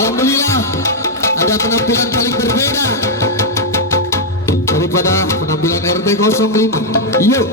Alhamdulillah ada penampilan paling berbeda daripada penampilan RT 05. Yuk.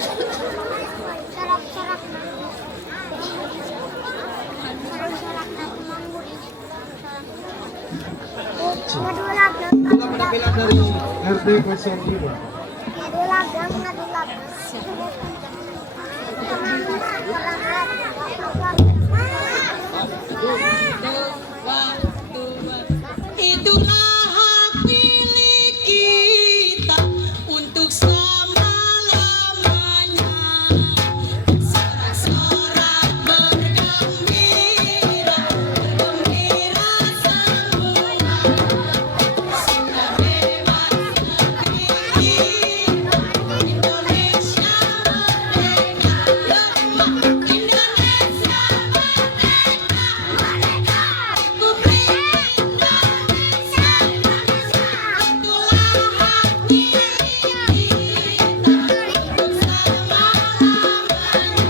Sorak-sorak ngadulag Itulah penampilan dari RT 05. ngadulag Itulah hak milik kita untuk selama-lamanya. Sorak-sorak bergembira, bergembira semua. Sudah bebas negeri kita, Indonesia merdeka. Indonesia merdeka, Republik Indonesia. Itulah hak milik kita untuk selama-lamanya.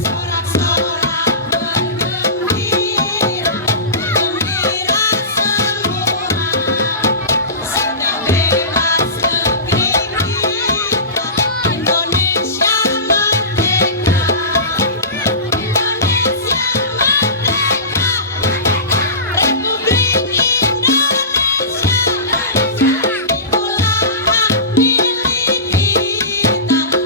Sorak-sorak bergembira, bergembira semua. Sudah bebas negeri kita, Indonesia merdeka. Indonesia merdeka, Republik Indonesia. Itulah hak milik kita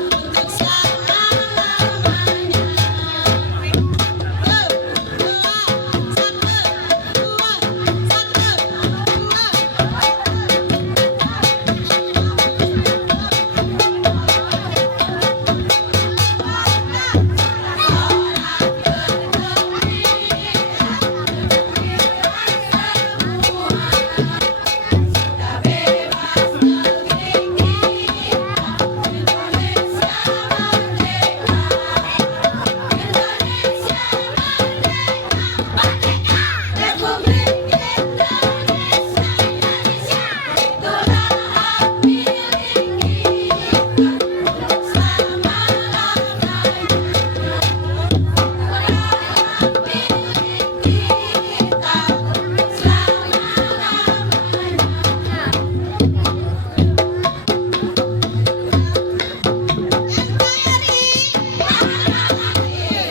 untuk selama-lamanya.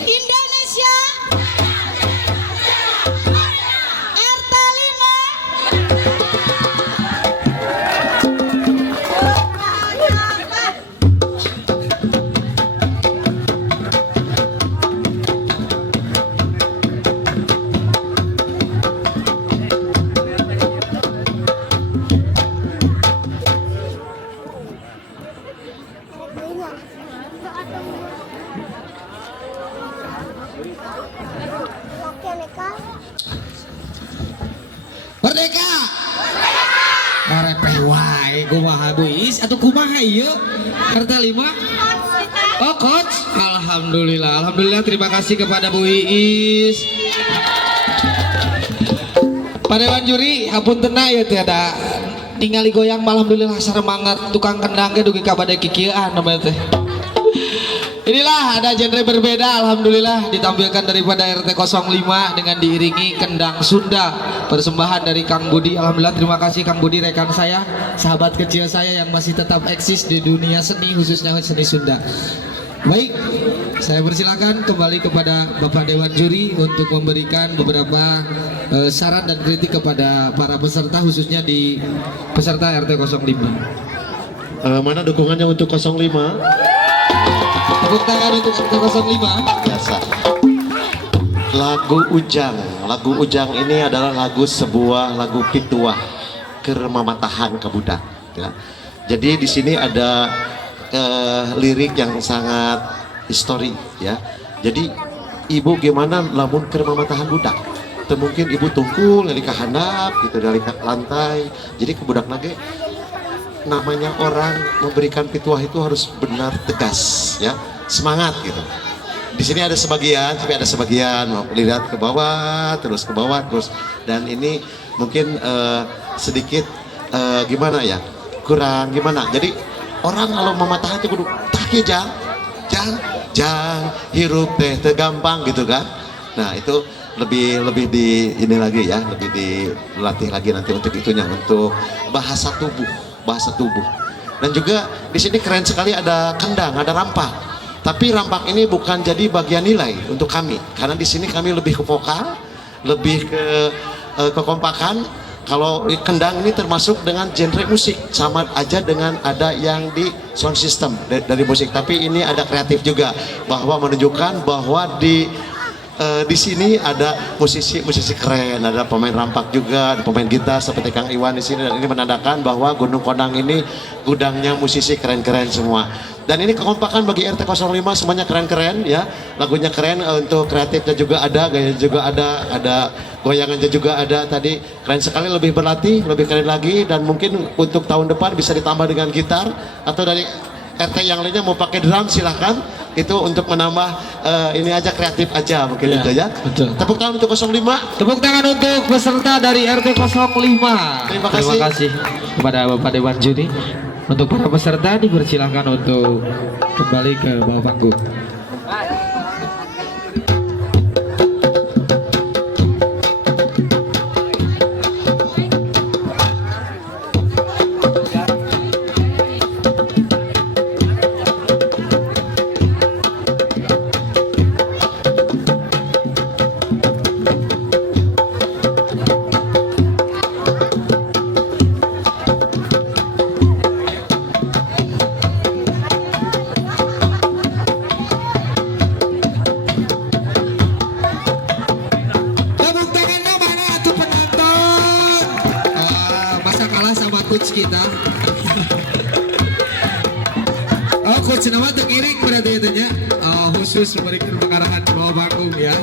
Indonesia RT 5. Merdeka. Arep wae kumaha Buis atau kumaha ieu? RT 5. Oh coach, alhamdulillah, terima kasih kepada Bu Iis. Pak Dewan Juri, hapuntenna ya teh ada ningali goyang alhamdulillah saremangat tukang kendang ge dugi ka bade kikieuan namanya teh. Inilah ada genre berbeda alhamdulillah ditampilkan daripada RT 05 dengan diiringi kendang Sunda persembahan dari Kang Budi. Alhamdulillah terima kasih Kang Budi, rekan saya, sahabat kecil saya yang masih tetap eksis di dunia seni khususnya seni Sunda. Baik, saya persilakan kembali kepada Bapak Dewan Juri untuk memberikan beberapa saran dan kritik kepada para peserta khususnya di peserta RT 05. Mana dukungannya untuk 05? Tepuk tangan untuk RT 05. Biasa. Lagu Ujang ini adalah sebuah lagu pituah kermamatahan ke budak. Ya. Jadi di sini ada lirik yang sangat histori, ya. Jadi ibu gimana lamun kermamatahan budak? Itu mungkin ibu tungkul dari handap gitu dari lantai. Jadi ke budak lagi namanya orang memberikan pituah itu harus benar tegas, ya, semangat gitu. Di sini ada sebagian, tapi ada sebagian lihat ke bawah, terus ke bawah, terus, dan ini mungkin sedikit gimana ya, kurang gimana. Jadi orang kalau mematahkan itu kudu taki jang hirup teh gampang gitu kan. Nah itu lebih di ini lagi ya, lebih dilatih lagi nanti untuk itunya, untuk bahasa tubuh. Dan juga di sini keren sekali ada kendang, ada rampak. Tapi rampak ini bukan jadi bagian nilai untuk kami, karena di sini kami lebih ke vokal, lebih ke kekompakan. Kalau kendang ini termasuk dengan genre musik, sama aja dengan ada yang di sound system dari musik. Tapi ini ada kreatif juga, bahwa menunjukkan bahwa di sini ada musisi keren, ada pemain rampak juga, ada pemain gitar seperti Kang Iwan di sini, dan ini menandakan bahwa Gunung Kodang ini gudangnya musisi keren-keren semua. Dan ini kekompakan bagi RT 05, semuanya keren-keren ya, lagunya keren, untuk kreatifnya juga ada, gaya juga ada goyangannya juga ada. Tadi keren sekali, lebih berlatih, lebih keren lagi, dan mungkin untuk tahun depan bisa ditambah dengan gitar, atau dari RT yang lainnya mau pakai drum silahkan, itu untuk menambah ini aja, kreatif aja mungkin Ya, itu ya. betul. Tepuk tangan untuk 05. Tepuk tangan untuk peserta dari RT 05. Terima kasih kepada Bapak Dewan Juri. Untuk para peserta dipersilahkan untuk kembali ke bawah panggung. Tepuk tangannya mana tuh penonton? Masa kalah sama coach kita? Oh, coach nama terkiring berarti itunya. Khusus memberikan pengarahan bawah panggung ya.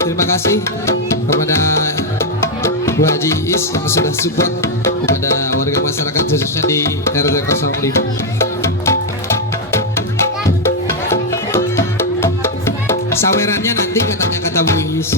Terima kasih kepada Bu Haji Is yang sudah support kepada warga masyarakat khususnya di RT 05. Sawerannya nanti katanya kata Bu Is.